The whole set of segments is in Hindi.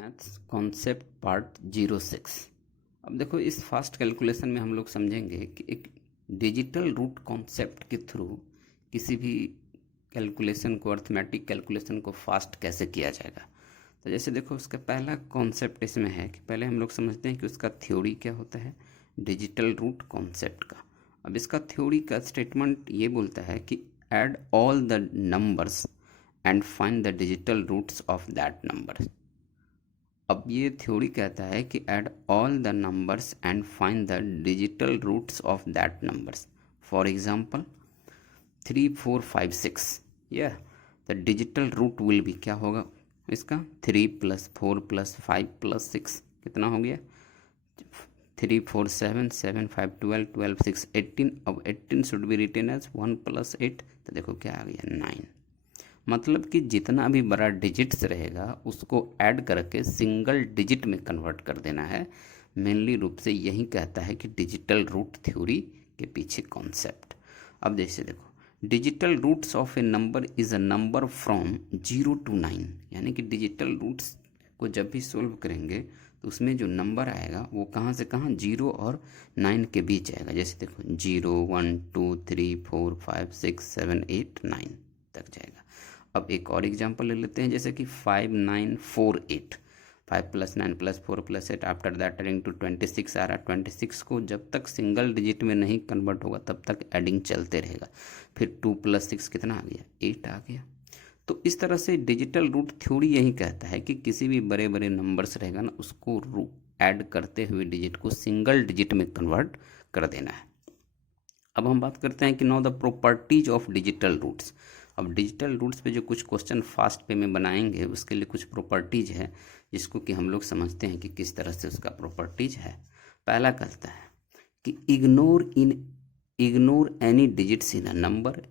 Maths concept part 06। अब देखो इस फास्ट कैलकुलेशन में हम लोग समझेंगे कि एक डिजिटल रूट कॉन्सेप्ट के थ्रू किसी भी कैलकुलेशन को, अर्थमेटिक कैलकुलेशन को फास्ट कैसे किया जाएगा। तो जैसे देखो उसका पहला कॉन्सेप्ट इसमें है कि पहले हम लोग समझते हैं कि उसका थ्योरी क्या होता है डिजिटल रूट कॉन्सेप्ट का। अब इसका थ्योरी का स्टेटमेंट ये बोलता है कि add all the numbers and find the digital roots of that number. अब ये थ्योरी कहता है कि add all the numbers and find the digital roots of that numbers. For example 3 4 5 6, यह the digital root will be क्या होगा इसका 3 + 4 + 5 + 6 कितना हो गया 3 4 7 7 5 12 12 6 18। अब 18 शुड बी रिटेन एज 1 + 8, तो देखो क्या आ गया 9। मतलब कि जितना भी बड़ा डिजिट्स रहेगा उसको ऐड करके सिंगल डिजिट में कन्वर्ट कर देना है। मेनली रूप से यही कहता है कि डिजिटल रूट थ्योरी के पीछे कॉन्सेप्ट। अब जैसे देखो digital roots of a number is a number from 0 to 9, यानी कि डिजिटल रूट्स को जब भी सोल्व करेंगे तो उसमें जो नंबर आएगा वो कहाँ से कहाँ 0 और 9 के बीच आएगा। जैसे देखो 0 1 2 3 4 5 6 7 8 9 तक जाएगा। अब एक और एग्जांपल ले लेते हैं, जैसे कि 5 9 4 8, 5 + 9 + 4 + 8 आफ्टर दैट एडिंग टू 26 आ रहा। 26 को जब तक सिंगल डिजिट में नहीं कन्वर्ट होगा तब तक एडिंग चलते रहेगा। फिर 2 + 6 कितना आ गया 8 आ गया। तो इस तरह से डिजिटल रूट थ्योरी यही कहता है कि किसी भी बड़े बड़े नंबर्स रहेगा ना उसको ऐड करते हुए डिजिट को सिंगल डिजिट में कन्वर्ट कर देना है। अब हम बात करते हैं कि now the properties of digital roots. अब डिजिटल रूट्स पे जो कुछ क्वेश्चन फास्ट पे में बनाएंगे उसके लिए कुछ प्रॉपर्टीज है जिसको कि हम लोग समझते हैं कि किस तरह से उसका प्रॉपर्टीज है। पहला कहता है कि ignore any digits in a number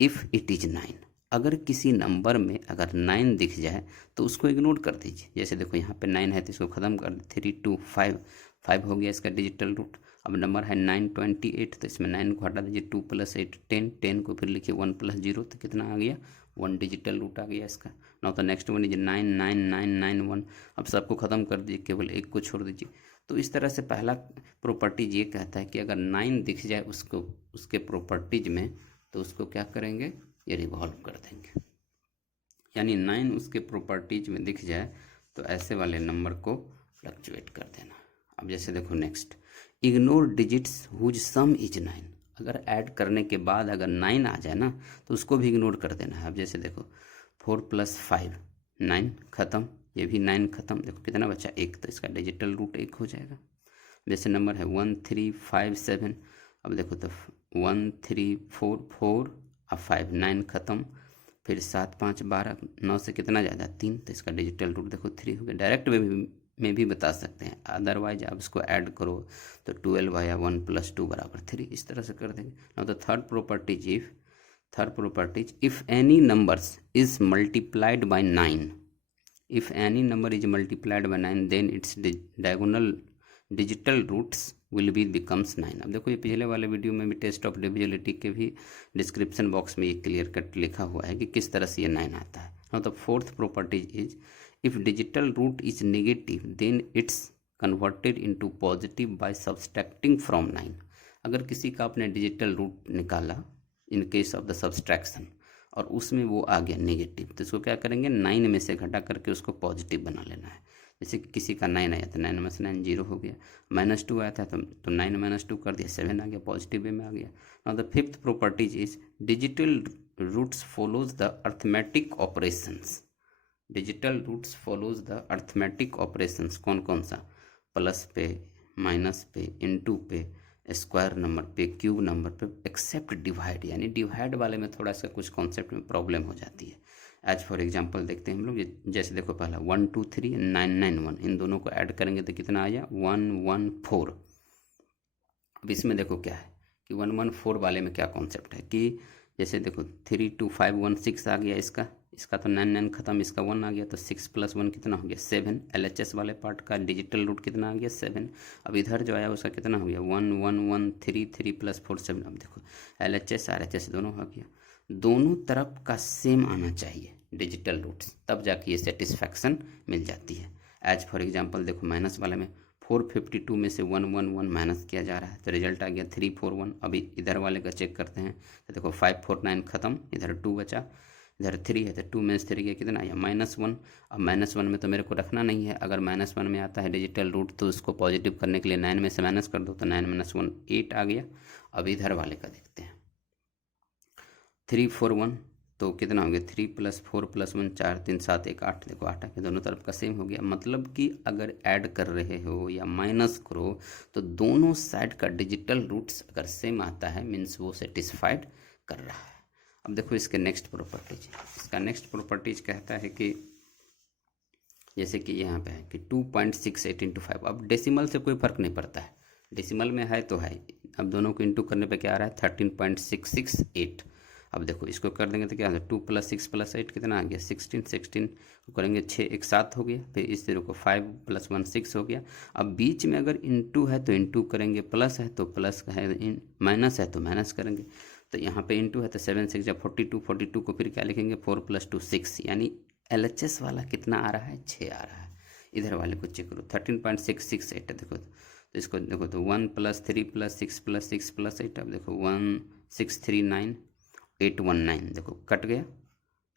if it is 9। अगर किसी नंबर में अगर 9 दिख जाए तो उसको इग्नोर कर दीजिए। जैसे देखो यहाँ पे 9 है तो इसको ख़त्म कर 3 2 5 5 हो गया इसका डिजिटल रूट। अब नंबर है 928 तो इसमें 9 को हटा दीजिए 2 + 8 10 10 को फिर लिखिए 1 + 0 तो कितना आ गया 1 डिजिटल रूट आ गया इसका। नाउ तो नेक्स्ट वन इज 9 9 9 9 1। अब सबको ख़त्म कर दीजिए केवल एक को छोड़ दीजिए। तो इस तरह से पहला प्रॉपर्टीज ये कहता है कि अगर 9 दिख जाए उसको उसके प्रॉपर्टीज में तो उसको क्या करेंगे ये रिवॉल्व कर देंगे, यानी 9 उसके प्रॉपर्टीज में दिख जाए तो ऐसे वाले नंबर को फ्लक्चुएट कर देना। अब जैसे देखो next ignore digits whose sum is 9। अगर ऐड करने के बाद अगर 9 आ जाए ना तो उसको भी इग्नोर कर देना है। अब जैसे देखो 4 + 5 9 ख़त्म, ये भी 9 ख़त्म, देखो कितना बचा 1, तो इसका डिजिटल रूट 1 हो जाएगा। जैसे नंबर है 1 3 5 7। अब देखो तो 1 3 4 4 अब 5 9 ख़त्म, फिर 7 5 12 9 से कितना ज़्यादा 3, तो इसका डिजिटल रूट देखो 3 हो गया। डायरेक्ट में भी बता सकते हैं, अदरवाइज आप इसको ऐड करो तो 12 आया 1 + 2 = 3, इस तरह से कर देंगे। Now the third properties if any numbers is multiplied by 9, if any number is multiplied by 9 then its diagonal digital roots will be becomes 9। अब देखो ये पिछले वाले वीडियो में भी टेस्ट ऑफ डिविजिबिलिटी के भी डिस्क्रिप्शन बॉक्स में ये क्लियर कट लिखा हुआ है कि किस तरह से ये 9 आता है। Now the fourth properties is if digital root is negative then it's converted into positive by subtracting from 9। अगर किसी का आपने डिजिटल रूट निकाला in case of the subtraction और उसमें वो आ गया नेगेटिव तो इसको क्या करेंगे 9 में से घटा करके उसको पॉजिटिव बना लेना है। जैसे कि किसी का 9 आया तो 9 में से 9 0 हो गया, -2 आया था तो 9 - 2 कर दिया 7 आ गया, पॉजिटिव वे में आ गया। Now the fifth properties is digital roots follows the arithmetic operations. Digital roots follows the arithmetic operations कौन कौन सा, प्लस पे, माइनस पे, इनटू पे, स्क्वायर नंबर पे, क्यूब नंबर पे, एक्सेप्ट डिवाइड, यानी डिवाइड वाले में थोड़ा सा कुछ कॉन्सेप्ट में प्रॉब्लम हो जाती है। एज फॉर एग्जांपल देखते हैं हम लोग, जैसे देखो पहला 1 2 3 9 9 1, इन दोनों को ऐड करेंगे तो कितना आया 1 1 4। अब इसमें देखो क्या है कि 1 1 4 वाले में क्या कॉन्सेप्ट है कि जैसे देखो 3 2 5 1 6 आ गया इसका तो 9 9 ख़त्म, इसका 1 आ गया तो 6 + 1 कितना हो गया 7। LHS वाले पार्ट का डिजिटल रूट कितना आ गया 7। अब इधर जो आया उसका कितना हो गया 1 1 1 3 3 + 4 7। अब देखो LHS RHS दोनों आ गया, दोनों तरफ का सेम आना चाहिए डिजिटल रूट्स, तब जाके ये सेटिस्फैक्शन मिल जाती है। एज फॉर एग्जांपल देखो माइनस वाले में 452 में से 111 माइनस किया जा रहा है तो रिजल्ट आ गया 341। अभी इधर वाले का चेक करते हैं तो देखो 549 खत्म, इधर 2 बचा, इधर 3 है तो 2 में से 3 गया कितना आया -1। अब -1 में तो मेरे को रखना नहीं है, अगर -1 में आता है डिजिटल रूट तो उसको पॉजिटिव करने के लिए 9 में से माइनस कर दो तो 9 - 1 8 आ गया। अब इधर वाले का देखते हैं 341 तो कितना हो गया 3 + 4 + 1 4 3 7 1 8, देखो 8 के दोनों तरफ का सेम हो गया। मतलब कि अगर ऐड कर रहे हो या माइनस करो तो दोनों साइड का डिजिटल रूट्स अगर सेम आता है मीन्स वो सेटिस्फाइड कर रहा है। अब देखो इसके नेक्स्ट प्रॉपर्टीज, इसका नेक्स्ट प्रॉपर्टीज कहता है कि जैसे कि यहाँ पे है कि 2.68 × 5। अब डेसिमल से कोई फ़र्क नहीं पड़ता है, डेसिमल में है तो है। अब दोनों को इंटू करने पे क्या आ रहा है 13.668। अब देखो इसको कर देंगे तो क्या होगा 2 + 6 + 8 कितना आ गया 16, 16 को करेंगे 6 1 7 हो गया, फिर इस 0 को 5 + 1 6 हो गया। अब बीच में अगर इंटू है तो इंटू करेंगे, प्लस है तो प्लस है, माइनस है तो माइनस करेंगे। तो यहाँ पे इंटू है तो 7 6 या 42, 42 को फिर क्या लिखेंगे 4 + 2 6, यानी LHS वाला कितना आ रहा है 6 आ रहा है। इधर वाले को चेक करो 13.668 है, देखो तो इसको देखो तो 1 + 3 + 6 + 6 + 8। अब देखो 1639 819, देखो कट गया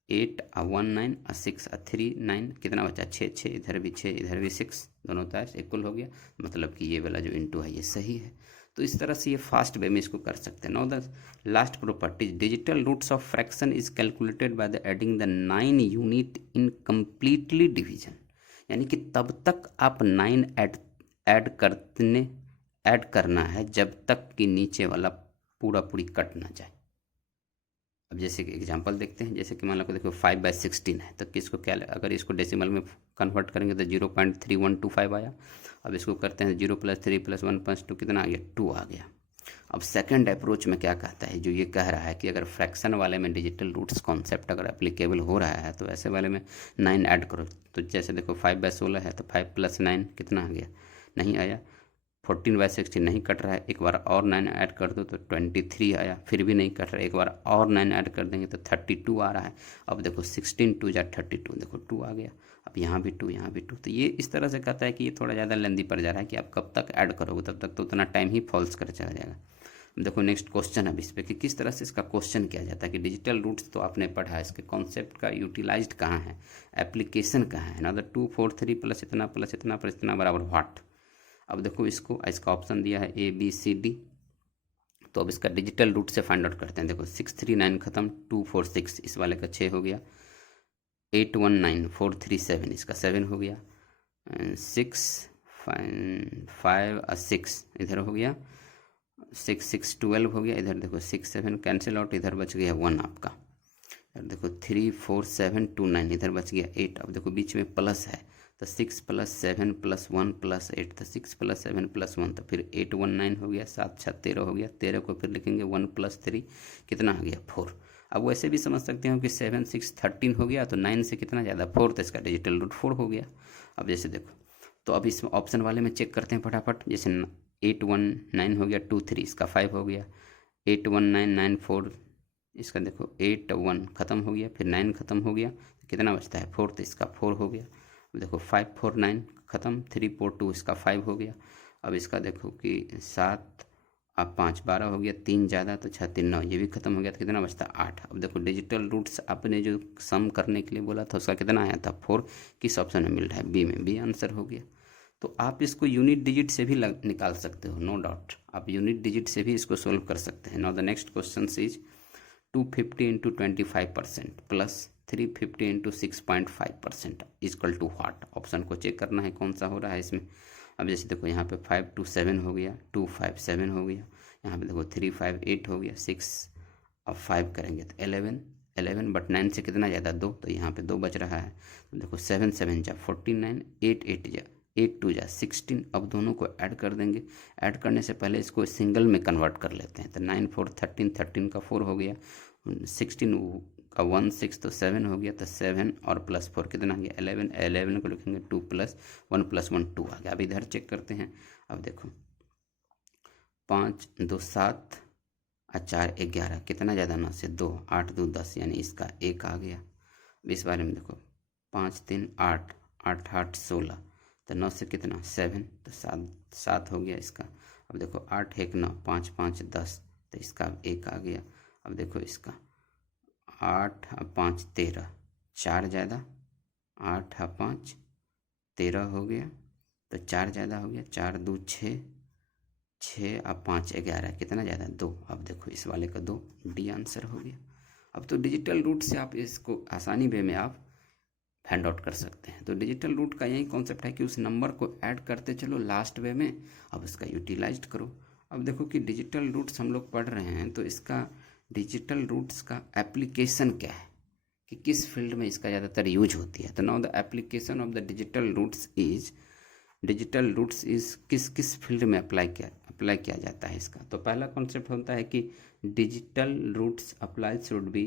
8 और 19 और 6 और 3 9 कितना बचा 6 6, इधर भी 6 इधर भी 6, दोनों तरफ इक्वल हो गया। मतलब कि ये वाला जो इंटू है ये सही है। तो इस तरह से ये फास्ट वे में इसको कर सकते हैं। Now the last properties, digital roots of fraction is calculated by the adding the 9 unit in completely division. यानी कि तब तक आप 9 ऐड करना है जब तक कि नीचे वाला पूरा पूरी कट ना जाए। अब जैसे कि एग्जांपल देखते हैं, जैसे कि मान लो देखो 5/16 है तो किसको क्या, अगर इसको डेसिमल में कन्वर्ट करेंगे तो 0.3125 आया। अब इसको करते हैं 0 + 3 + 1 + 2 कितना आ गया 2 आ गया। अब सेकंड अप्रोच में क्या कहता है, जो ये कह रहा है कि अगर फ्रैक्शन वाले में डिजिटल रूट्स कॉन्सेप्ट अगर एप्लीकेबल हो रहा है तो ऐसे वाले में 9 ऐड करो। तो जैसे देखो 5/16 है तो 5 + 9 कितना आ गया, नहीं आया। 14/16 नहीं कट रहा है, एक बार और 9 ऐड कर दो तो 23 आया, फिर भी नहीं कट रहा है, एक बार और 9 ऐड कर देंगे तो 32 आ रहा है। अब देखो 16 2 या 32, देखो 2 आ गया। अब यहाँ भी 2 यहाँ भी 2, तो ये इस तरह से कहता है कि ये थोड़ा ज़्यादा लेंदी पड़ जा रहा है कि आप कब तक ऐड करोगे तब तक तो उतना टाइम ही फॉल्स कर चला जाएगा। देखो नेक्स्ट क्वेश्चन अब इस पर कि किस तरह से इसका क्वेश्चन किया जाता है कि डिजिटल रूट्स तो आपने पढ़ा है, इसके कॉन्सेप्ट का यूटिलाइज्ड कहाँ है, एप्लीकेशन कहाँ है ना। 2 4 3 + इतना प्लस इतना प्लस इतना बराबर व्हाट। अब देखो इसका ऑप्शन दिया है ABCD, तो अब इसका डिजिटल रूट से फाइंड आउट करते हैं। देखो 639 खत्म, 246 इस वाले का 6 हो गया, 819 437 इसका 7 हो गया, 6 5 और 6 इधर हो गया, 6 6 12 हो गया। इधर देखो 6 7 कैंसिल आउट, इधर बच गया 1 आपका। इधर देखो 3 4 7 2 9 इधर बच गया 8। अब देखो बीच में प्लस है तो 6 + 7 + 1 + 8, तो 6 + 7 + 1 तो फिर 819 हो गया, 7 6 13 हो गया, 13 को फिर लिखेंगे 1 + 3 कितना आ गया 4। अब वैसे भी समझ सकते हो कि 7 6 13 हो गया तो 9 से कितना ज़्यादा 4, तो इसका डिजिटल रूट 4 हो गया। अब जैसे देखो तो अब इस ऑप्शन वाले में चेक करते हैं फटाफट, जैसे 819 हो गया 2 3 इसका 5 हो गया, 819 9 4 इसका देखो 8 1 ख़त्म हो गया, फिर 9 ख़त्म हो गया तो कितना बचता है 4, तो इसका 4 हो गया। देखो 5 4 9 ख़त्म, 3 4 2 इसका 5 हो गया। अब इसका देखो कि 7 अब 5 12 हो गया, 3 ज़्यादा तो 6 3 9 ये भी ख़त्म हो गया तो कितना बचता 8। अब देखो डिजिटल रूट्स आपने जो सम करने के लिए बोला था उसका कितना आया था 4, किस ऑप्शन में मिल रहा है बी में, बी आंसर हो गया। तो आप इसको यूनिट डिजिट से भी निकाल सकते हो, नो डाउट आप यूनिट डिजिट से भी इसको सोल्व कर सकते हैं। Now the next question is 250 × 25% plus 350 × 6.5% equal to what. Option को चेक करना है कौन सा हो रहा है इसमें। अब जैसे देखो यहाँ पे 5 2 7 हो गया, 2 5 7 हो गया, यहाँ पे देखो 3 5 8 हो गया, 6 अब 5 करेंगे तो 11 बट 9 से कितना ज़्यादा 2, तो यहाँ पे 2 बच रहा है। तो देखो 7 7 जा 49, 8 8 जा 8 2 जा 16। अब दोनों को ऐड कर देंगे, ऐड करने से पहले इसको सिंगल में कन्वर्ट कर लेते हैं। तो 9 4 13, 13 का 4 हो गया, 16 का 1 6 तो 7 हो गया, तो 7 और प्लस 4 कितना आ गया 11, 11 को लिखेंगे 2 + 1 + 1 2 आ गया। अब इधर चेक करते हैं। अब देखो 5 2 7 और 4 11 कितना ज़्यादा 9 से 2, 8 2 10 यानी इसका 1 आ गया। इस बारे में देखो 5 3 8 8 8 16 तो 9 से कितना 7, तो 7 हो गया इसका। अब देखो 8 1 9, 5 5 10, तो इसका अब 1 आ गया। अब देखो इसका 8 और 5 13, 4 ज़्यादा 8 और 5 13 हो गया, तो 4 ज़्यादा हो गया, 4 2 6, 6 और 5 11, कितना ज़्यादा 2। अब देखो इस वाले का 2, डी आंसर हो गया। अब तो डिजिटल रूट से आप इसको आसानी वे में आप फाइंड आउट कर सकते हैं। तो डिजिटल रूट का यही कॉन्सेप्ट है कि उस नंबर को ऐड करते चलो लास्ट वे में, अब इसका यूटिलाइज करो। अब देखो कि डिजिटल रूट्स हम लोग पढ़ रहे हैं, तो इसका डिजिटल रूट्स का एप्लीकेशन क्या है, कि किस फील्ड में इसका ज़्यादातर यूज होती है। तो now the application of the digital roots is, digital roots is किस किस फील्ड में अप्लाई किया जाता है इसका। तो पहला कॉन्सेप्ट होता है कि digital roots apply should be,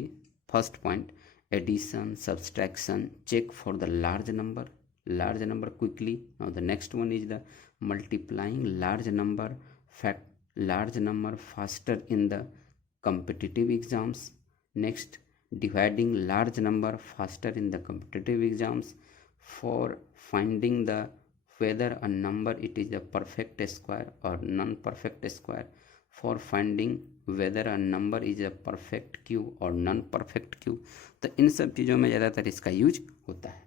first point, addition subtraction check for the large number quickly. Now the next one is the multiplying large number faster in the competitive exams. Next, dividing large number faster in the competitive exams. For finding the whether a number it is a perfect square or non-perfect square. For finding whether a number is a perfect cube or non-perfect cube. तो इन सब चीज़ों में ज़्यादातर इसका यूज होता है।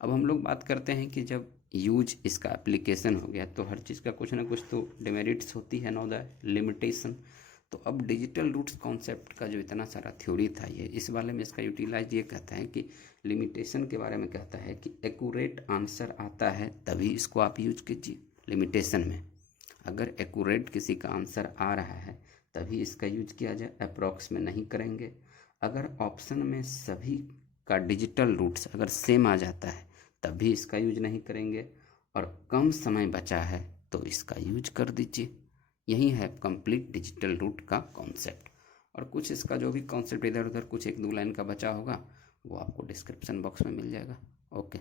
अब हम लोग बात करते हैं कि जब यूज इसका एप्लीकेशन हो गया, तो हर चीज़ का कुछ ना कुछ तो डिमेरिट्स होती है, नो द लिमिटेशन। तो अब डिजिटल रूट्स कॉन्सेप्ट का जो इतना सारा थ्योरी था, ये इस वाले में इसका यूटिलाइज ये कहता है कि लिमिटेशन के बारे में कहता है कि एक्यूरेट आंसर आता है तभी इसको आप यूज कीजिए। लिमिटेशन में अगर एक्यूरेट किसी का आंसर आ रहा है तभी इसका यूज किया जाए, अप्रॉक्स में नहीं करेंगे। अगर ऑप्शन में सभी का डिजिटल रूट्स अगर सेम आ जाता है तभी इसका यूज नहीं करेंगे, और कम समय बचा है तो इसका यूज कर दीजिए। यही है कंप्लीट डिजिटल रूट का कॉन्सेप्ट। और कुछ इसका जो भी कॉन्सेप्ट इधर उधर कुछ 1 2 लाइन का बचा होगा वो आपको डिस्क्रिप्शन बॉक्स में मिल जाएगा। ओके।